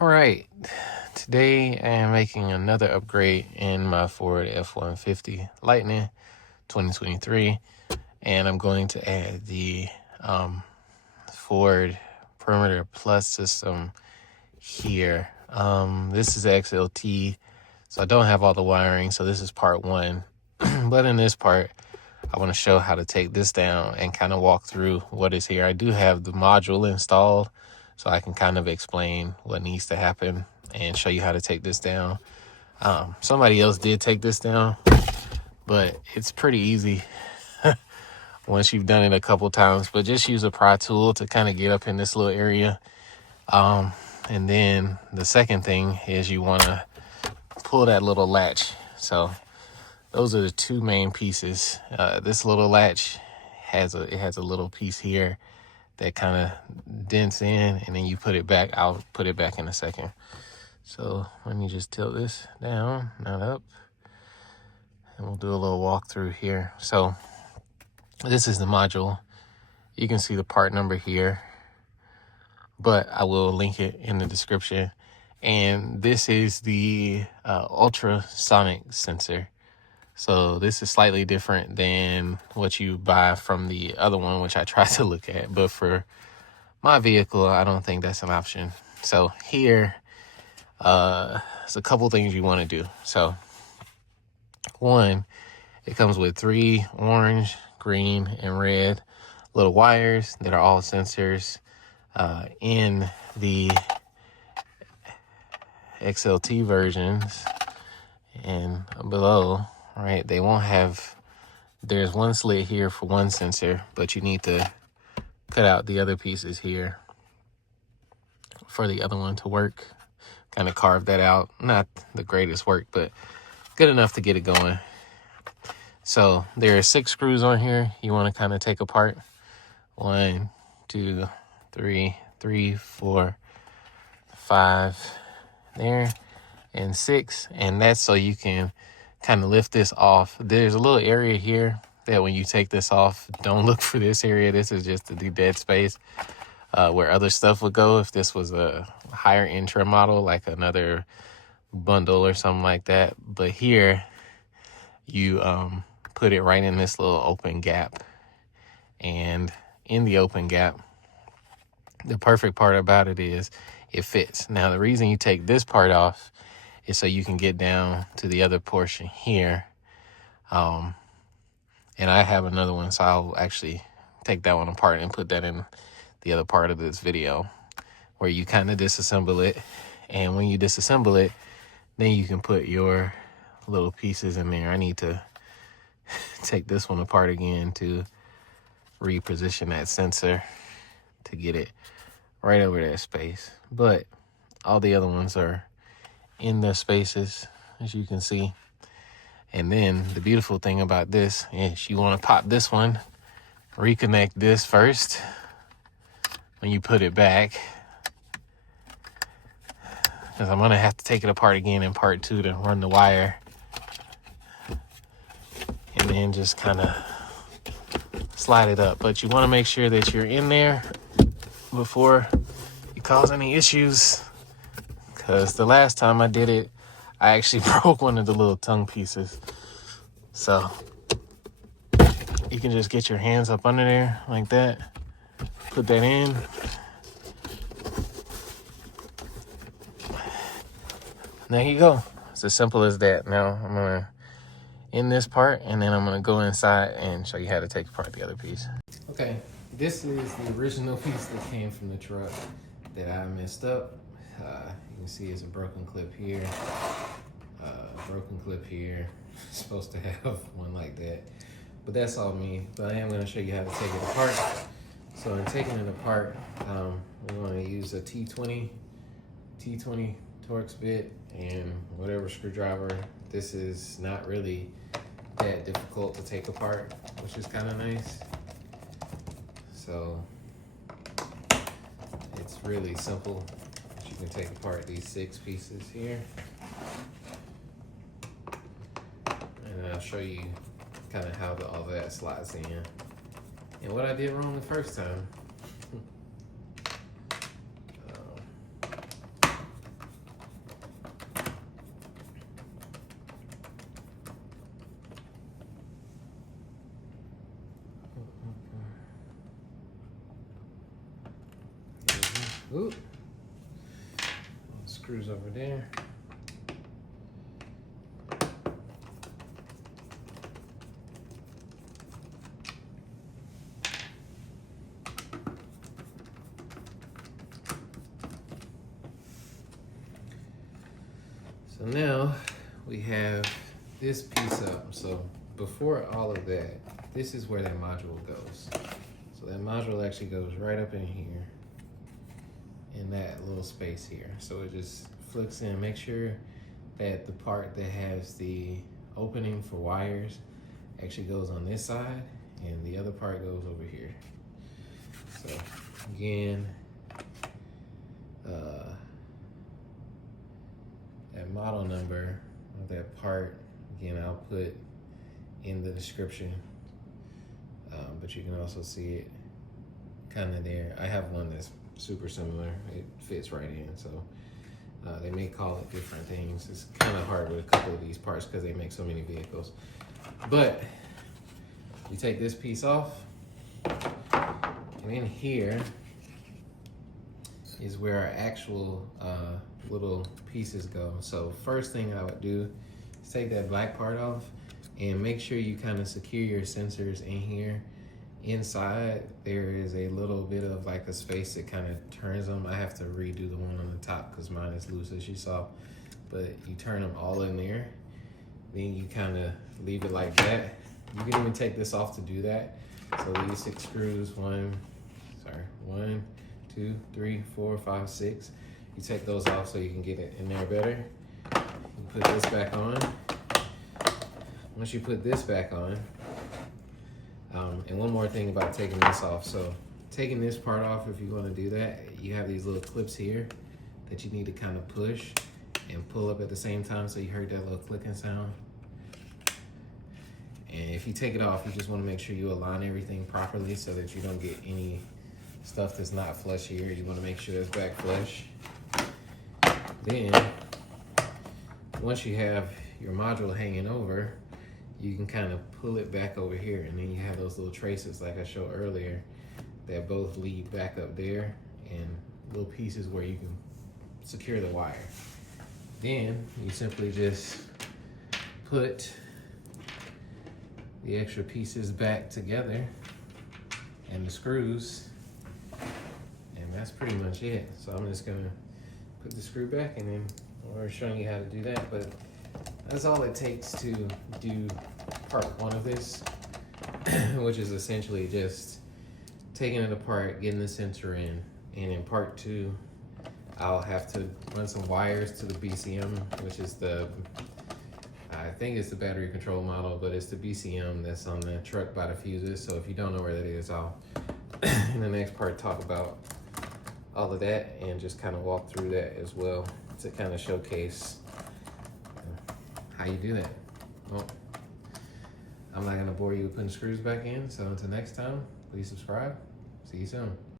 All right, today I am making another upgrade in my Ford F-150 Lightning 2023, and I'm going to add the Ford Perimeter Plus system here. This is XLT, so I don't have all the wiring, so this is part one. But in this part, I want to show how to take this down and kind of walk through what is here. I do have the module installed, so I can kind of explain what needs to happen and show you how to take this down. Somebody else did take this down, but it's pretty easy once you've done it a couple times. But just use a pry tool to kind of get up in this little area. And then the second thing is you want to pull that little latch. So those are the two main pieces. This little latch has a little piece here that kind of dents in, and then you put it back. I'll put it back in a second. So let me just tilt this down, not up, and we'll do a little walkthrough here. So this is the module. You can see the part number here, but I will link it in the description. And this is the ultrasonic sensor. So this is slightly different than what you buy from the other one, which I tried to look at. But for my vehicle, I don't think that's an option. So here, there's a couple things you want to do. So one, it comes with 3 orange, green, and red little wires that are all sensors. In the XLT versions and below, right, they won't have, there's one slit here for one sensor, but you need to cut out the other pieces here for the other one to work. Kind of carve that out. Not the greatest work, but good enough to get it going. So there are 6 screws on here you want to kind of take apart. 1, 2, 3, 4, 5 there, and 6. And that's so you can kind of lift this off. There's a little area here that when you take this off, don't look for this area. This is just the dead space where other stuff would go if this was a higher end trim model, like another bundle or something like that. But here you put it right in this little open gap. And in the open gap, the perfect part about it is it fits. Now, the reason you take this part off is so you can get down to the other portion here. And I have another one, so I'll actually take that one apart and put that in the other part of this video where you kind of disassemble it. And when you disassemble it, then you can put your little pieces in there. I need to take this one apart again to reposition that sensor to get it right over that space. But all the other ones are in the spaces, as you can see. And then the beautiful thing about this is you want to pop this one, reconnect this first when you put it back, because I'm going to have to take it apart again in part 2 to run the wire. And then just kind of slide it up. But you want to make sure that you're in there before you cause any issues, because the last time I did it, I actually broke one of the little tongue pieces. So you can just get your hands up under there like that, put that in, there you go. It's as simple as that. Now I'm gonna end this part, and then I'm gonna go inside and show you how to take apart the other piece. Okay, this is the original piece that came from the truck that I messed up. You can see it's a broken clip here, broken clip here. Supposed to have one like that, but that's all me. But I am going to show you how to take it apart. So in taking it apart, we want to use a T20 Torx bit and whatever screwdriver. This is not really that difficult to take apart, which is kind of nice. So it's really simple. You can take apart these 6 pieces here, and I'll show you kind of how all that slides in and what I did wrong the first time. Oop. Screws over there. So now we have this piece up. So before all of that, this is where that module goes. So that module actually goes right up in here, in that little space here. So it just flicks in. Make sure that the part that has the opening for wires actually goes on this side, and the other part goes over here. So again, that model number of that part, again, I'll put in the description, but you can also see it kind of there. I have one that's super similar. It fits right in, so they may call it different things. It's kind of hard with a couple of these parts because they make so many vehicles. But you take this piece off, and in here is where our actual little pieces go. So first thing I would do is take that black part off and make sure you kind of secure your sensors in here. Inside there is a little bit of like a space that kind of turns them. I have to redo the one on the top because mine is loose, as you saw, but you turn them all in there. Then you kind of leave it like that. You can even take this off to do that. So these 6 screws, 1, 2, 3, 4, 5, 6. You take those off so you can get it in there better. You put this back on. Once you put this back on, and one more thing about taking this off. So taking this part off, if you want to do that, you have these little clips here that you need to kind of push and pull up at the same time. So you heard that little clicking sound. And if you take it off, you just want to make sure you align everything properly so that you don't get any stuff that's not flush here. You want to make sure it's back flush. Then, once you have your module hanging over, you can kind of pull it back over here, and then you have those little traces like I showed earlier that both lead back up there, and little pieces where you can secure the wire. Then you simply just put the extra pieces back together and the screws, and that's pretty much it. So I'm just gonna put the screw back, and then we're showing you how to do that, but that's all it takes to do part 1 of this, which is essentially just taking it apart, getting the sensor in, and in part 2, I'll have to run some wires to the BCM, which is I think it's the battery control model, but it's the BCM that's on the truck by the fuses. So if you don't know where that is, I'll, in the next part, talk about all of that and just kind of walk through that as well to kind of showcase how you do that. Well, I'm not gonna bore you with putting screws back in, so until next time, please subscribe. See you soon.